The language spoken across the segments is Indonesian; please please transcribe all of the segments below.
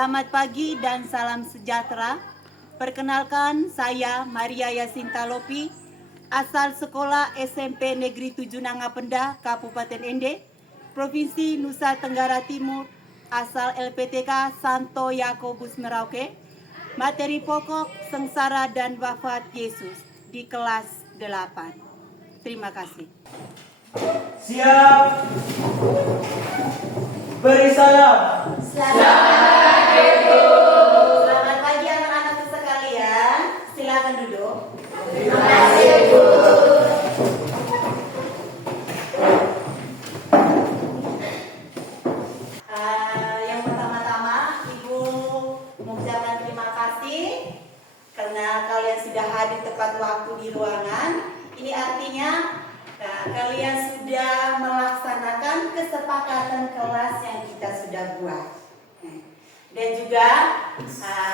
Selamat pagi dan salam sejahtera. Perkenalkan, saya Maria Yasinta Lopi, asal sekolah SMP Negeri 7 Nangapenda, Kabupaten Ende, Provinsi Nusa Tenggara Timur, asal LPTK Santo Yakobus Merauke. Materi pokok sengsara dan wafat Yesus di kelas 8. Terima kasih. Siap. Beri salam. Selamat pagi anak-anakku sekalian. Silakan duduk. Terima kasih, Bu. Yang pertama-tama, Ibu mengucapkan terima kasih karena kalian sudah hadir tepat waktu di ruangan. Ini artinya kalian sudah melaksanakan kesepakatan kelas yang kita sudah buat. Dan juga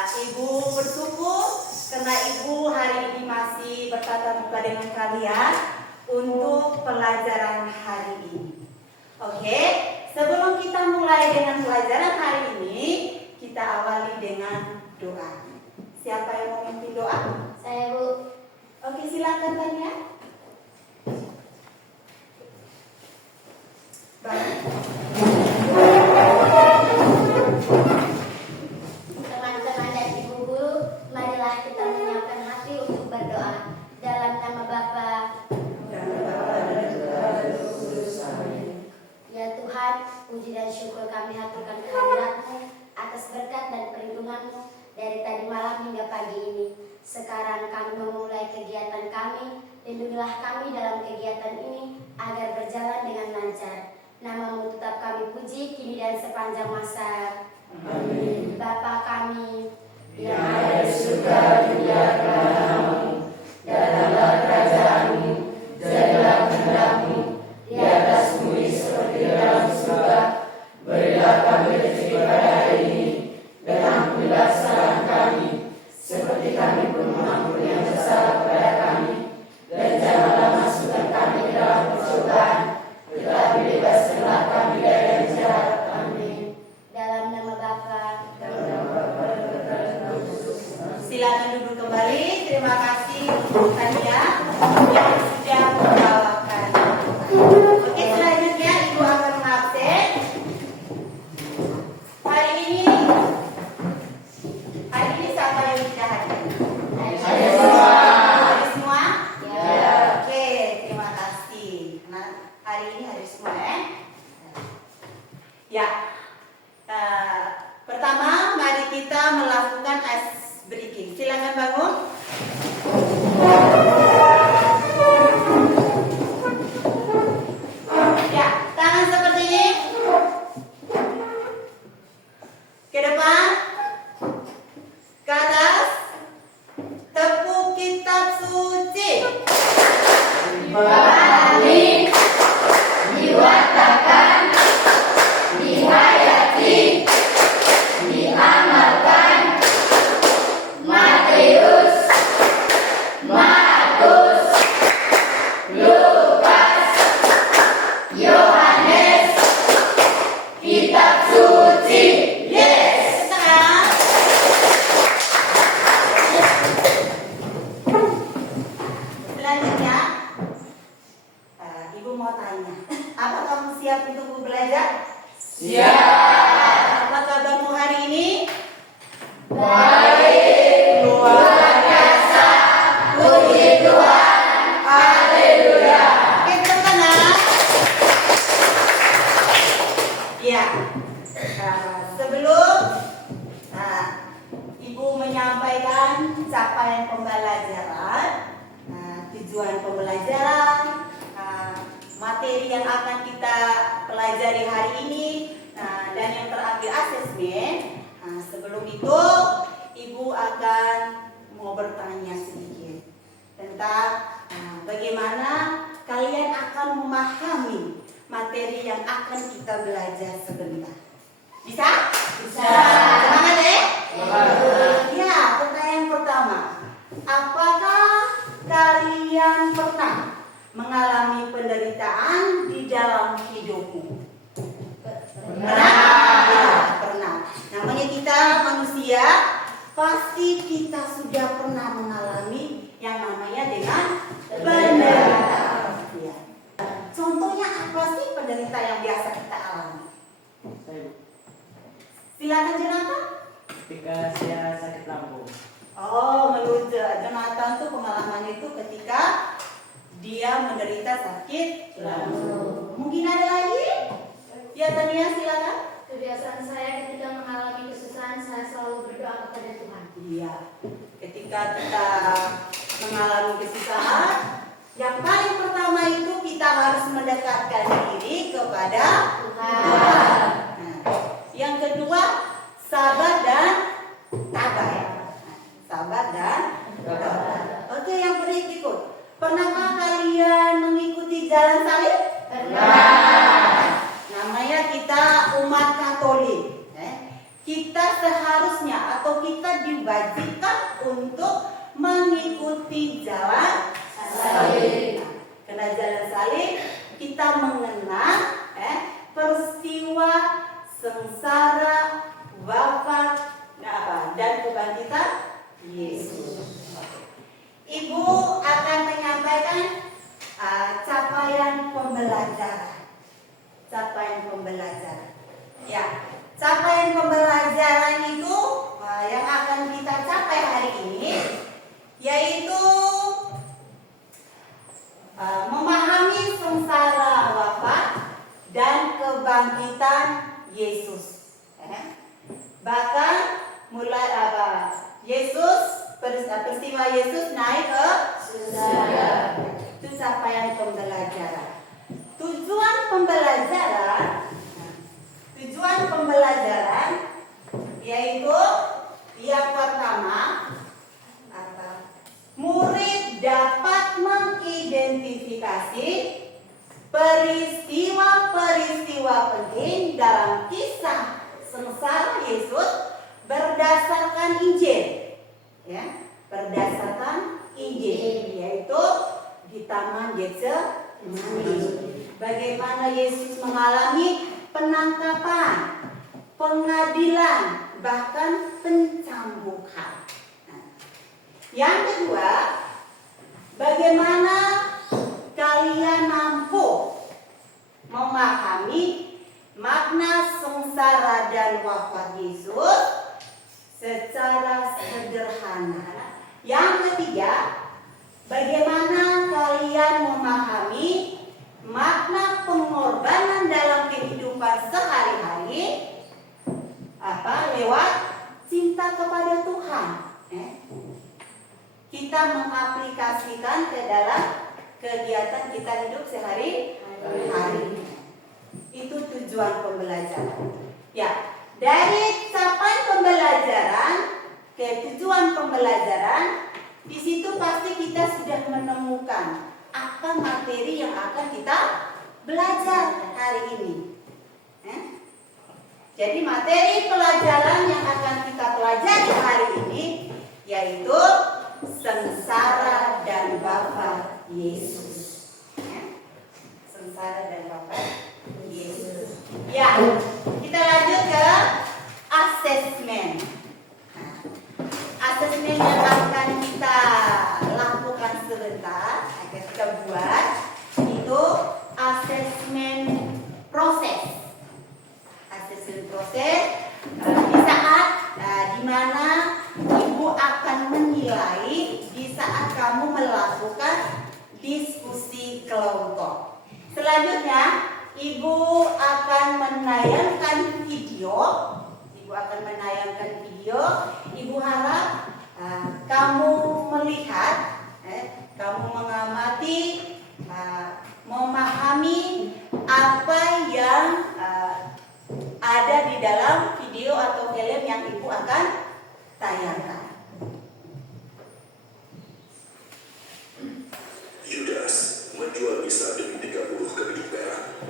Ibu bersyukur karena Ibu hari ini masih bertatap muka dengan kalian untuk pelajaran hari ini. Oke, sebelum kita mulai dengan pelajaran hari ini, kita awali dengan doa. Siapa yang mau memimpin doa? Saya, Bu. Oke, silakan Tania. Teman-teman dan Ibu Guru, marilah kita menyiapkan hati untuk berdoa. Dalam nama Bapa ya Tuhan, puji dan syukur kami haturkan kehadirat-Mu atas berkat dan perlindungan-Mu dari tadi malam hingga pagi ini. Sekarang kami memulai kegiatan kami. Lindungilah kami dalam kegiatan ini agar berjalan dengan lancar. Nama-Mu tetap kami puji kini dan sepanjang masa. Amin. Bapa kami yang ada di surga, dimuliakanlah namamu, datanglah kerajaanmu, jadilah kehendak-Mu di atas bumi seperti di dalam surga. Berilah kami rezeki pada hari ini, dan ampunilah kesalahan kami, seperti kami pun mengampuni yang bersalah kepada kami. Dan janganlah masukkan kami ke dalam percobaan, tetapi bebaskanlah kami dari yang jahat. Amin. dalam nama Bapa. Silakan duduk kembali. Terima kasih untuk Tania yang sudah membawakan. Oke, selanjutnya Ibu akan mengabsen. Hari ini siapa yang tidak hadir? Hadir semua? Ya. Oke, terima kasih. Nah, hari ini hadir semua ya. Ya. Pertama, mari kita melakukan ice breaking. Silakan bangun. Ya, tangan seperti ini. Ke depan. Ke atas. Tepuk kitab suci. Dipahami, diwatakan, dihayati, diamalkan. Matius, Markus, Lukas, Yohanes, kitab suci. Yes. Sekarang. Selanjutnya, Ibu mau tanya, apa kamu siap untuk belajar? Siap. Apa kabarmu hari ini? Baik, luar biasa, puji Tuhan, haleluya. Oke, tepuk tangan. Ya, sebelum Ibu menyampaikan capaian pembelajaran, tujuan pembelajaran, materi yang akan kita pelajari hari ini, dan yang terakhir asesmen. Sebelum itu, Ibu akan mau bertanya sedikit tentang bagaimana kalian akan memahami materi yang akan kita belajar sebentar. Bisa? Bisa. Semangat ya? Semangat. Ya, pertanyaan pertama. Apakah kalian pernah mengalami penderitaan di dalam hidupmu? Pernah? Ya, pernah. Namanya kita pasti kita sudah pernah mengalami yang namanya dengan penderitaan. Ya. Contohnya apa sih penderitaan yang biasa kita alami? Silakan Jonathan. Ketika saya sakit lambung. Oh, menurut Jonathan tuh pengalamannya itu ketika dia menderita sakit lambung. Mungkin ada lagi? Ya Tania, silakan. Kebiasaan saya ketika mengalami kesusahan, saya selalu berdoa kepada Tuhan. Iya. Ketika kita mengalami kesusahan, yang paling pertama itu kita harus mendekatkan diri kepada Tuhan. Nah, yang kedua, sabar dan tabah. Sabar dan tabah. Oke, yang berikut. Pernahkah kalian mengikuti jalan salib? Pernah. Namanya kita umat Katolik. Kita seharusnya atau kita diwajibkan untuk mengikuti jalan salib. Karena jalan salib kita mengenang peristiwa sengsara, wafat, dan kebangkitan Yesus. Ibu akan menyampaikan capaian pembelajaran. Capaian pembelajaran. Ya, capaian pembelajaran itu yang akan kita capai hari ini yaitu memahami sengsara wafat dan kebangkitan Yesus. Bahkan mulai peristiwa Yesus naik ke surga. Itu capaian pembelajaran. Tujuan pembelajaran yaitu yang pertama, murid dapat mengidentifikasi peristiwa-peristiwa penting dalam kisah sengsara Yesus berdasarkan Injil. Ya, berdasarkan Injil, yaitu di Taman Getsemani. Bagaimana Yesus mengalami penangkapan, pengadilan, bahkan pencambukan. Yang kedua, bagaimana kalian mampu memahami makna sengsara dan wafat Yesus secara sederhana. Yang ketiga, bagaimana kalian memahami makna pengorbanan dalam kehidupan sehari-hari lewat cinta kepada Tuhan. Kita mengaplikasikan ke dalam kegiatan kita hidup sehari-hari. Itu tujuan pembelajaran. Ya, dari capaian pembelajaran ke tujuan pembelajaran, di situ pasti kita sudah menemukan apa materi yang akan kita belajar hari ini. Jadi materi pelajaran yang akan kita pelajari hari ini yaitu sengsara dan wafat Yesus. Sengsara dan wafat Yesus. Ya, kita lanjut ke asesmen. Asesmen yang akan kita lakukan sebentar, akan kita buat itu asesmen proses. Asesmen proses di saat di mana ibu akan menilai di saat kamu melakukan diskusi kelompok. Selanjutnya ibu akan menayangkan video. Ibu harap kamu melihat, kamu mengamati, memahami apa yang ada di dalam video atau film yang ibu akan tayangkan. Yudas menjual Isa demi 30 keping perak.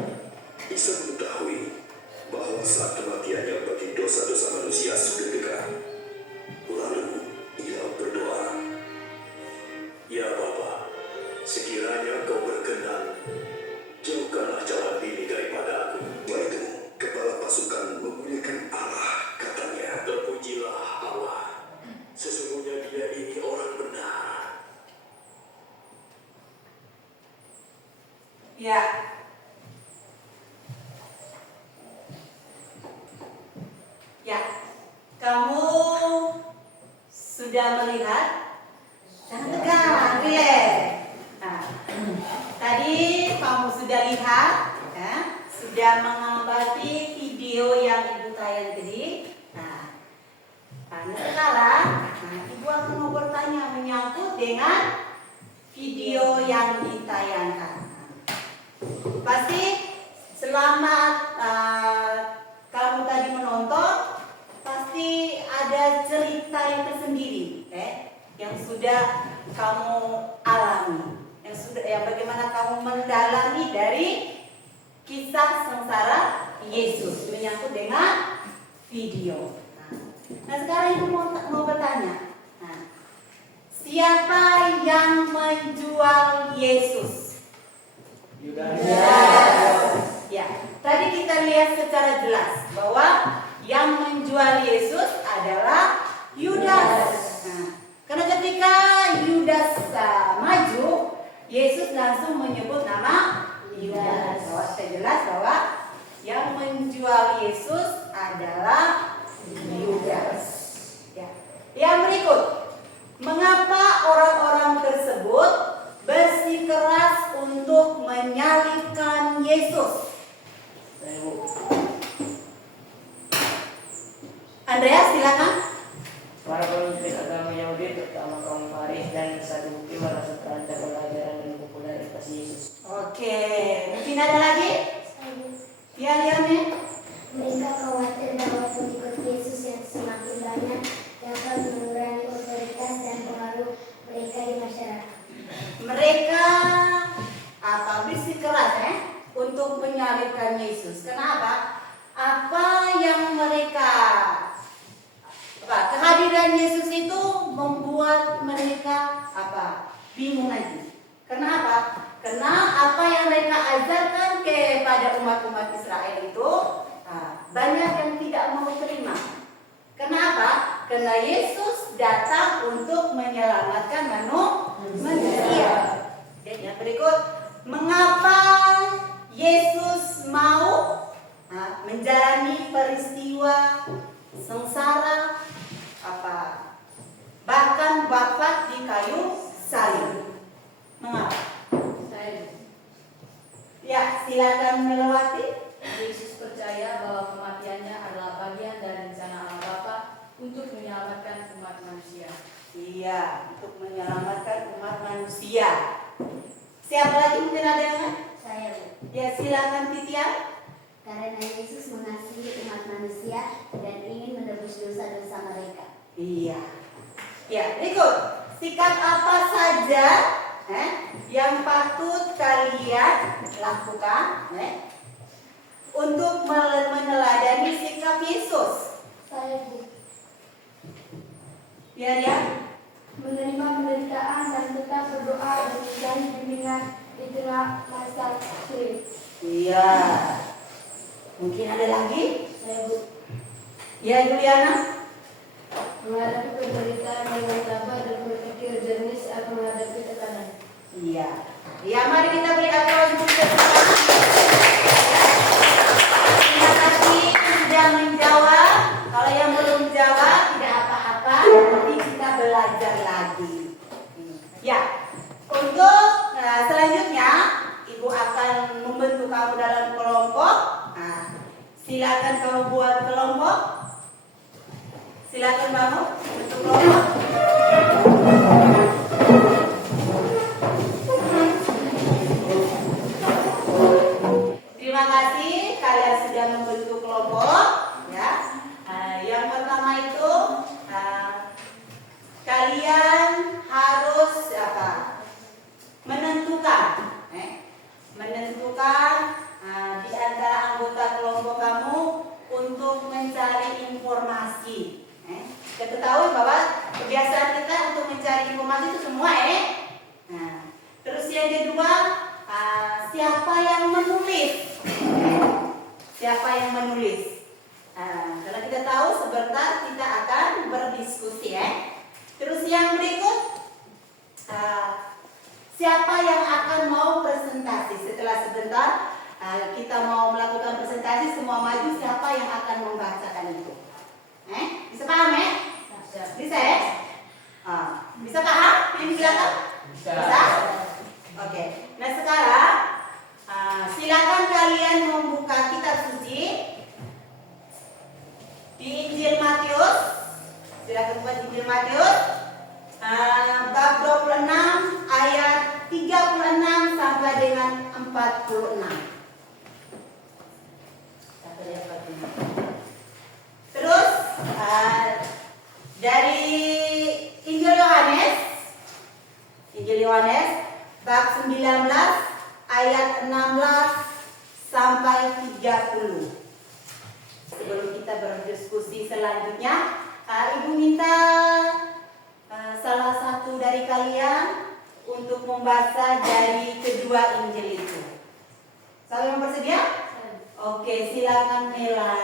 Isa mengetahui bahwa saat kematiannya bagi dosa-dosa manusia sudah dekat. Lalu ia berdoa, "Ya Bapa, sekiranya Kau berkenan, jauhkanlah jalan ini daripada aku." Setelah itu, kepala pasukan memuliakan Allah, katanya, "Terpujilah Allah, Ya. Ya. Kamu sudah melihat? Jangan tegang, relax. Nah, tadi kamu sudah lihat, ya, sudah mengamati video yang ibu tayang tadi. Nah, sekarang, ibu akan mau bertanya menyangkut dengan video yang ditayangkan. Pasti selama kamu tadi menonton, pasti ada cerita yang tersendiri, yang sudah kamu alami, yang bagaimana kamu mendalami dari kisah sengsara Yesus menyangkut dengan video. Nah sekarang ibu mau bertanya, siapa yang menjual Yesus? Yudas. Ya, tadi kita lihat secara jelas bahwa yang menjual Yesus adalah Yudas. Karena ketika Yudas maju, Yesus langsung menyebut nama Yudas. Bahwa sudah jelas bahwa yang menjual Yesus adalah Yudas. Ya. Yang berikut, mengapa orang-orang tersebut bersikeras untuk menyalibkan Yesus? Saya Bu. Andreas, silakan. Para pemimpin agama Yahudi, terutama kaum Faris dan Saduki, merasa terancam oleh ajaran dan popularitas Yesus. Oke, mungkin ada lagi? Ya, Liane. Mereka khawatir bahwa pengikut Yesus yang semakin banyak dapat mengurangi otoritas dan pengaruh mereka di masyarakat. Mereka bersikeras untuk menyalibkan Yesus. Kenapa? Kehadiran Yesus itu membuat mereka bingung lagi. Kenapa? Karena apa yang mereka ajarkan kepada umat-umat Israel itu banyak yang tidak mau terima. Kenapa? Karena Yesus datang untuk menyelamatkan manusia. Yang berikut, mengapa Yesus mau menjalani peristiwa sengsara, bahkan wafat di kayu salib? Mengapa? Ya, silakan Melewati. Yesus percaya bahwa kematiannya adalah bagian dari rencana Allah Bapa untuk menyelamatkan umat manusia. Iya, untuk menyelamatkan umat manusia. Siapa lagi mungkin ada yang? Saya, Bu. Ya, silakan Titian. Karena Yesus mengasihi umat manusia dan ingin menebus dosa-dosa mereka. Iya. Ya, berikut. Sikap apa saja yang patut kalian lakukan untuk meneladani sikap Yesus? Saya, Bu. Ya, ya. Menerima penderitaan dan tetap berdoa dan mencari bimbingan di tengah masa sulit. Iya. Mungkin ada lagi? Saya, Bu. Ya, Juliana. Menghadapi penderitaan dengan sabar dan berpikir jernih saat menghadapi tekanan. Iya. Ya, mari kita beri aplaus untuk bersama. Terima kasih sudah menjawab. Kalau yang belum jawab tidak apa-apa, nanti kita belajar lagi. Ya, untuk selanjutnya Ibu akan membentuk kamu dalam kelompok. Silakan kamu buat kelompok. Silakan kamu bentuk kelompok. Terima kasih kalian sudah membentuk kelompok. Ya, yang pertama itu kalian harus menentukan di antara anggota kelompok kamu untuk mencari informasi. Kita ketahui bahwa kebiasaan kita untuk mencari informasi itu semua terus yang kedua, siapa yang menulis? Siapa yang menulis? Karena kita tahu sebentar kita akan berdiskusi Terus yang berikut, siapa yang akan mau presentasi setelah sebentar. Kita mau melakukan presentasi, semua maju, siapa yang akan membacakan itu. Bisa paham ya? Bisa ya? Bisa paham yang di belakang? Bisa? Oke. Nah sekarang silakan kalian membuka kitab suci di Injil Matius. Silakan buka Injil Matius bab 26 ayat 36 sampai dengan 46. Terus dari Injil Yohanes bab 19 ayat 16 sampai 30. Sebelum kita berdiskusi selanjutnya, Ibu minta salah satu dari kalian untuk membaca dari kedua Injil itu. Siapa yang bersedia? Oke, silakan Mela.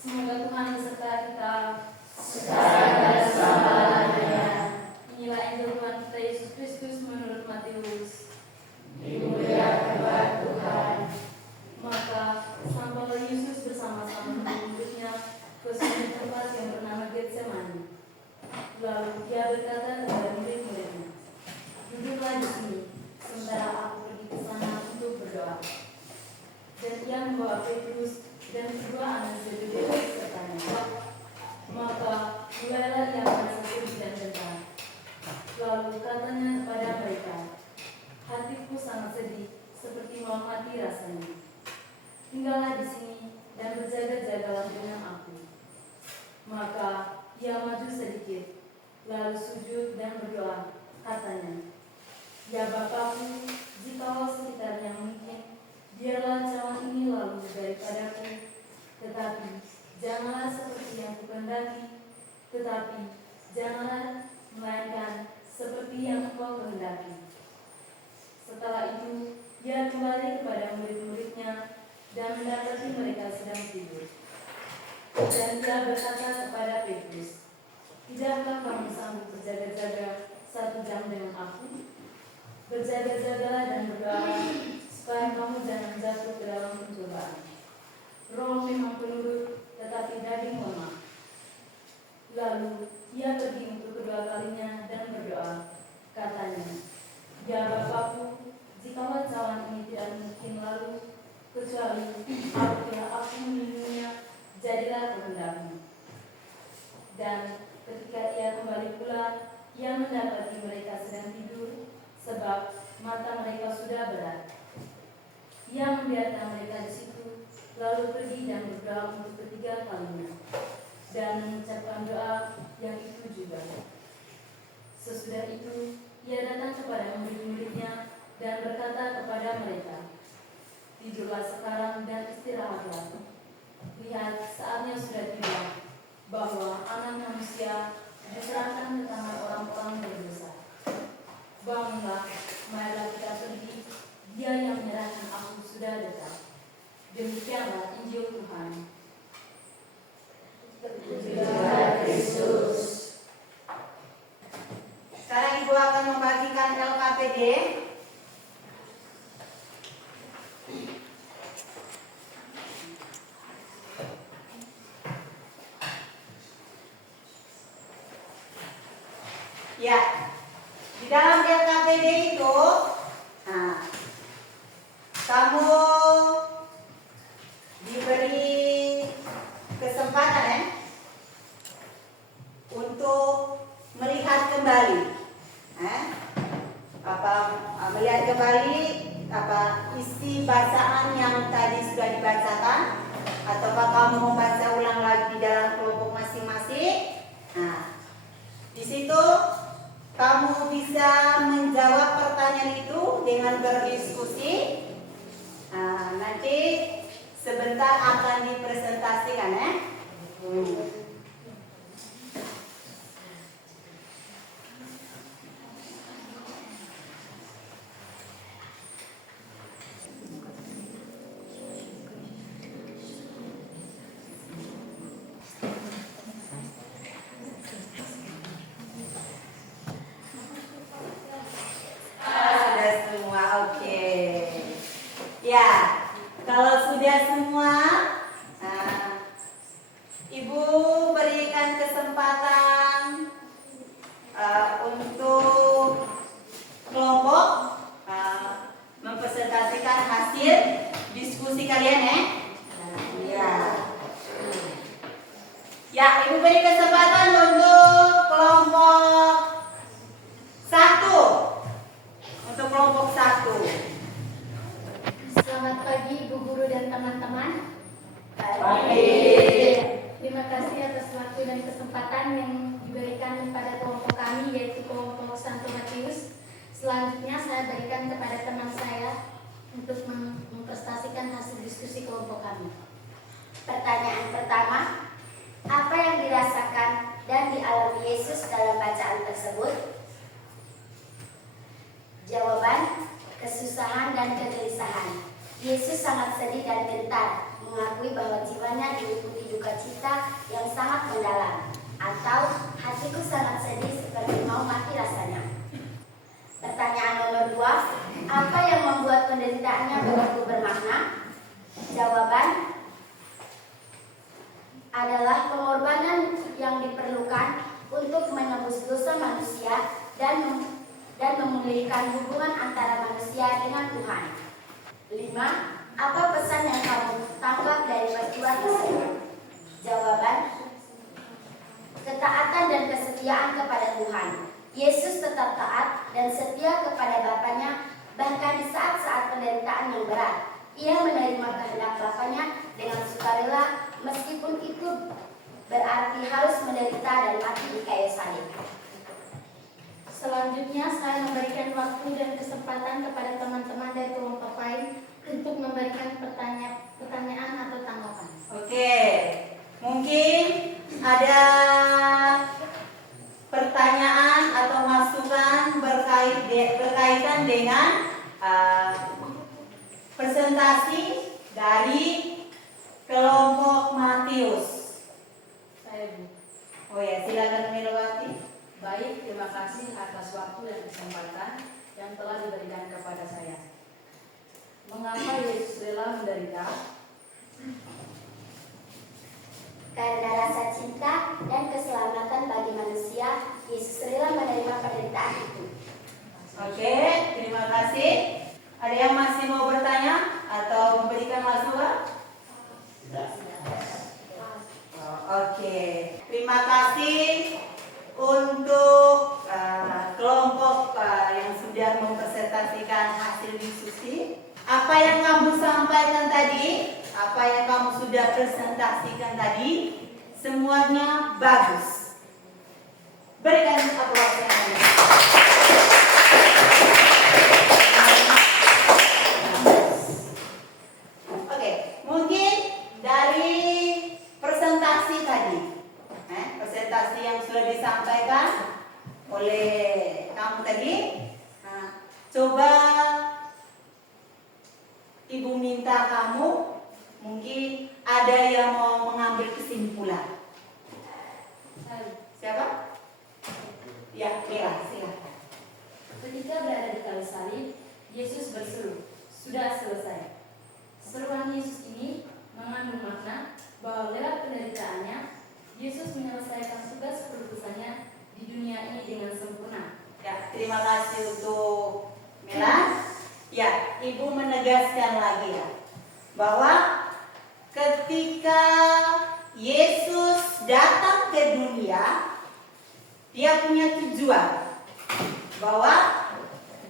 Semoga Tuhan beserta kita sekarang dan selama-lamanya. Inilah Injil Tuhan kita Yesus Kristus menurut Matius. Dimuliakanlah Tuhan. Maka sampailah Yesus bersama-sama dengan murid-Nya ke suatu tempat yang bernama Getsemani. Lalu dia berkata kepada murid-muridnya, "Duduklah di sini, sementara aku pergi ke sana untuk berdoa." Dan ia membawa Petrus dan kedua anak Zebedeus sertanya. Maka mulailah ia merasa sedih dan gentar. Lalu katanya kepada mereka, "Hatiku sangat sedih, seperti mau mati rasanya. Tinggallah di sini dan berjaga-jagalah dengan aku." Maka ia maju sedikit, lalu sujud dan berdoa, katanya, "Ya Bapakku, jikalau sekitarnya mungkin, biarlah cawan ini lalu daripadaku, tetapi janganlah seperti yang kukehendaki, tetapi janganlah melainkan seperti yang Engkau kehendaki." Setelah itu, ia kembali kepada murid-muridnya dan mendapati mereka sedang tidur. Dan ia berkata kepada Petrus, "Tidakkah kamu sanggup berjaga-jaga 1 jam dengan aku? Berjaga-jagalah dan berdoalah, supaya kamu jangan jatuh ke dalam pencobaan. Roh memang penurut, tetapi daging lemah." Lalu ia pergi untuk kedua kalinya dan berdoa, katanya, "Ya Bapakku, jikalau cawan ini tidak mungkin lalu, kecuali apabila aku meminumnya, jadilah kehendak-Mu." Dan ketika ia kembali pulang, ia mendapati mereka sedang tidur, sebab mata mereka sudah berat. Ia membiarkan mereka di situ, lalu pergi dan berdoa untuk ketiga kalinya, dan mengucapkan doa yang itu juga. Sesudah itu, ia datang kepada murid-muridnya dan berkata kepada mereka, "Tidurlah sekarang dan istirahatlah. Lihat, saatnya sudah tiba, bahwa Anak Manusia diserahkan ke tangan orang-orang berdosa. Bangunlah, marilah kita pergi, Dia yang menyerahkan aku sudah dekat." Demikianlah Injil Tuhan. Terpujilah Kristus. Sekarang Ibu akan membagikan LKPD. Ya, di dalam LKPD itu, kamu diberi kesempatan untuk melihat kembali, melihat kembali isi bacaan yang tadi sudah dibacakan, ataukah kamu membaca ulang lagi di dalam kelompok masing-masing. Di situ kamu bisa menjawab pertanyaan itu dengan berdiskusi. Nanti sebentar akan dipresentasikan ya. Ibu beri kesempatan untuk kelompok 1. Untuk kelompok 1. Selamat pagi Ibu Guru dan teman-teman. Terima kasih atas waktu dan kesempatan yang diberikan kepada kelompok kami, yaitu kelompok Santo Matius. Selanjutnya saya berikan kepada teman saya untuk mempresentasikan hasil diskusi kelompok kami. Pertanyaan pertama, apa yang dirasakan dan dialami Yesus dalam bacaan tersebut? Jawaban, kesusahan dan kegelisahan. Yesus sangat sedih dan gentar, mengakui bahwa jiwanya diliputi duka cita yang sangat mendalam, atau hatiku sangat sedih seperti mau mati rasanya. Pertanyaan nomor 2, apa yang membuat penderitaannya begitu bermakna? Jawaban adalah pengorbanan yang diperlukan untuk menebus dosa manusia dan memulihkan hubungan antara manusia dengan Tuhan. 5. Apa pesan yang kamu tangkap dari peristiwa tersebut? Jawaban, ketaatan dan kesetiaan kepada Tuhan. Yesus tetap taat dan setia kepada Bapaknya bahkan di saat-saat penderitaan yang berat. Ia menerima kehendak Bapaknya dengan sukarela meskipun itu berarti harus menderita dan mati di kayu salib. Selanjutnya saya memberikan waktu dan kesempatan kepada teman-teman dari kelompok lain untuk memberikan pertanyaan atau tanggapan. Oke, mungkin ada pertanyaan atau masukan berkaitan dengan presentasi dari kelompok Matius. Saya Bu. Oh ya, silakan Melawati. Baik, terima kasih atas waktu dan kesempatan yang telah diberikan kepada saya. Mengapa Yesus rela menderita? Karena rasa cinta dan keselamatan bagi manusia, Yesus rela menerima penderitaan itu. Oke, terima kasih. Ada yang masih mau bertanya atau memberikan masukan? Oke, terima kasih untuk kelompok yang sudah mempresentasikan hasil diskusi. Apa yang kamu sampaikan tadi, apa yang kamu sudah presentasikan tadi, semuanya bagus. Berikan aplaus yang banyak. Oke, mungkin dari presentasi tadi, presentasi yang sudah disampaikan oleh kamu tadi, coba Ibu minta kamu, mungkin ada yang mau mengambil kesimpulan. Siapa? Ya, Mira, silakan. Ketika berada di kayu salib, Yesus berseru, "Sudah selesai." Seruan Yesus ini mengandung makna bahwa lewat penderitaannya, Yesus menyelesaikan tugas perutusannya di dunia ini dengan sempurna. Ya, terima kasih untuk Mira. Ya, Ibu menegaskan lagi ya, bahwa ketika Yesus datang ke dunia, Dia punya tujuan, bahwa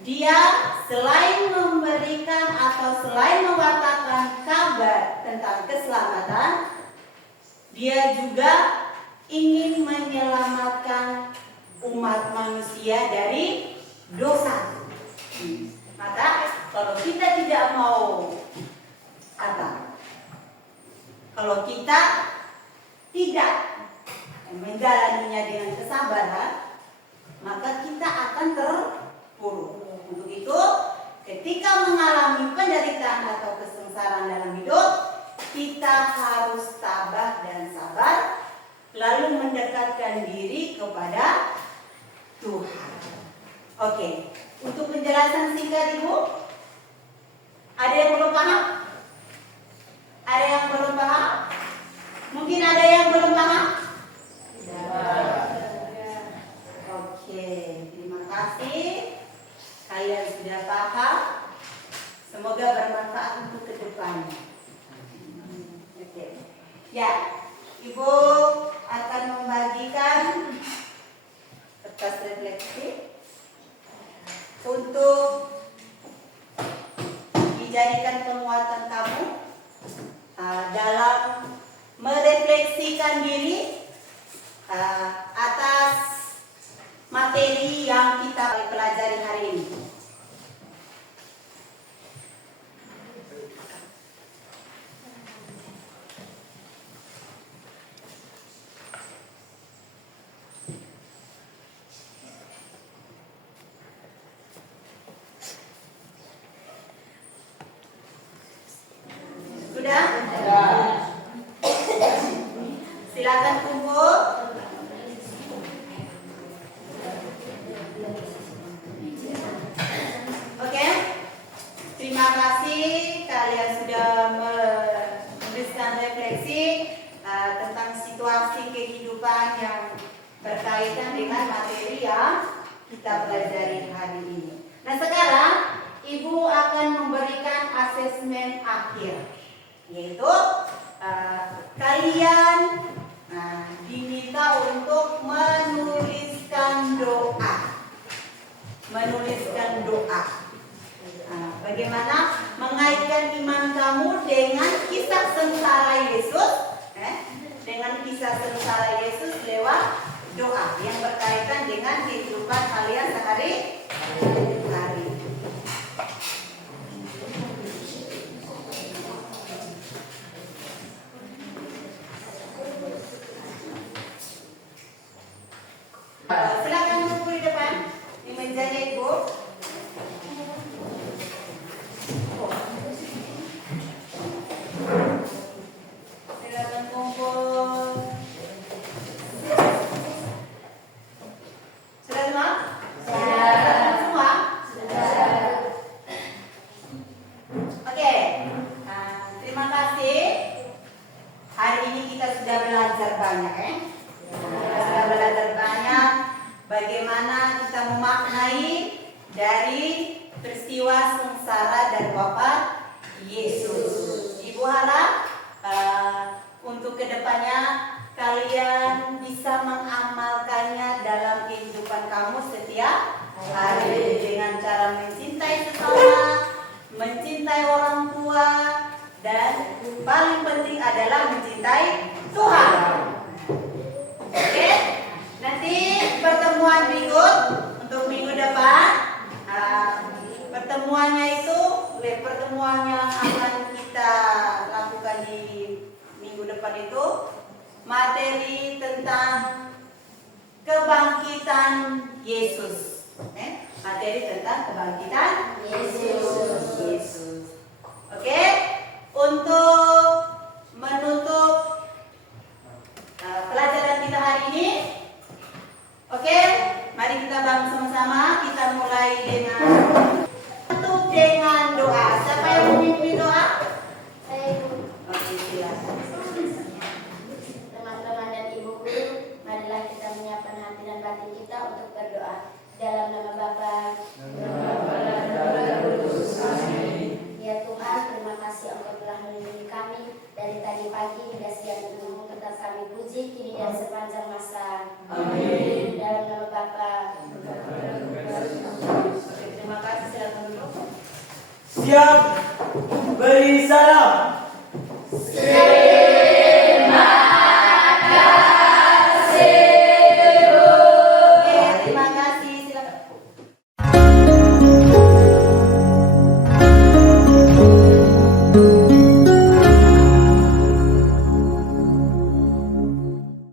Dia selain memberikan atau selain mewartakan kabar tentang keselamatan, Dia juga ingin menyelamatkan umat manusia dari dosa. Maka kalau kita tidak mau kalau kita tidak menjalaninya dengan kesabaran, maka kita akan terpuruk. Untuk itu, ketika mengalami penderitaan atau kesengsaraan dalam hidup, kita harus tabah dan sabar, lalu mendekatkan diri kepada Tuhan. Oke, untuk penjelasan singkat Ibu, ada yang belum paham? Ada yang belum paham? Mungkin ada yang belum paham? Oke, terima kasih. Kalian sudah paham. Semoga bermanfaat untuk kedepannya. Oke. Ya, Ibu akan atas materi yang kita pelajari hari ini. Sudah? Silakan kumpul. Oke. Terima kasih kalian sudah menuliskan refleksi tentang situasi kehidupan yang berkaitan dengan materi yang kita pelajari hari ini. Nah, sekarang Ibu akan memberikan asesmen akhir, yaitu kalian diminta untuk menuliskan doa. Bagaimana mengaitkan iman kamu dengan kisah sengsara Yesus, dengan kisah sengsara Yesus lewat doa yang berkaitan dengan kehidupan kalian sehari-hari. Silakan duduk di depan di mejanya Ibu. Silakan kumpul. Sudah semua? Sudah semua? Sudah. Oke. Terima kasih. Hari ini kita sudah belajar banyak, sudah belajar banyak bagaimana kita memaknai dari peristiwa sengsara dan wafat Yesus. Ibu harap untuk kedepannya kalian bisa mengamalkannya dalam kehidupan kamu setiap hari dengan cara mencintai sesama, mencintai orang tua, dan paling penting adalah mencintai Tuhan. Oke, nanti pertemuan berikut untuk minggu depan, pertemuan yang akan kita lakukan di minggu depan itu materi tentang kebangkitan Yesus. Materi tentang kebangkitan Yesus. Oke, untuk menutup pelajaran kita hari ini, oke, mari kita bangun sama-sama. Kita mulai dengan doa. Siapa yang memimpin doa? Saya Oke, silakan. teman-teman dan ibu guru, marilah kita menyiapkan hati dan batin kita untuk berdoa. Dalam nama Bapa, ya Tuhan, terima kasih Engkau telah melindungi kami dari tadi pagi hingga siang menunggu, tetap kami puji kini dan sepanjang masa. Amin. Dalam nama Bapa. Terima kasih. Silakan duduk. Siap, beri salam.